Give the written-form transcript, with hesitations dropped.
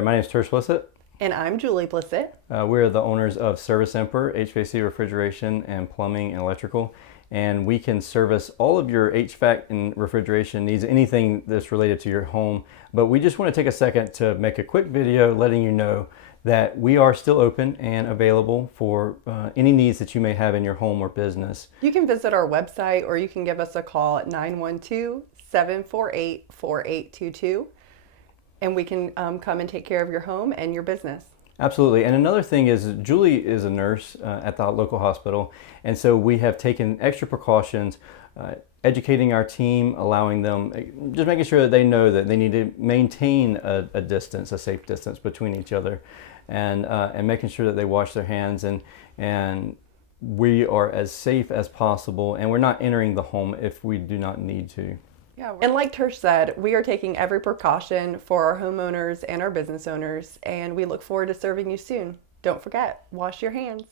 there, my name is Tersh Blissett. And I'm Julie Blissett. We're the owners of Service Emperor, HVAC refrigeration and plumbing and electrical. And we can service all of your HVAC and refrigeration needs, anything that's related to your home. But we just want to take a second to make a quick video letting you know that we are still open and available for any needs that you may have in your home or business. You can visit our website or you can give us a call at 912-748-4822 and we can come and take care of your home and your business. Absolutely. And another thing is Julie is a nurse at the local hospital. And so we have taken extra precautions, educating our team, allowing them, just making sure that they know that they need to maintain a distance, a safe distance between each other, and making sure that they wash their hands, and we are as safe as possible, and we're not entering the home if we do not need to. Yeah, and like Tersh said, we are taking every precaution for our homeowners and our business owners, and we look forward to serving you soon. Don't forget, wash your hands.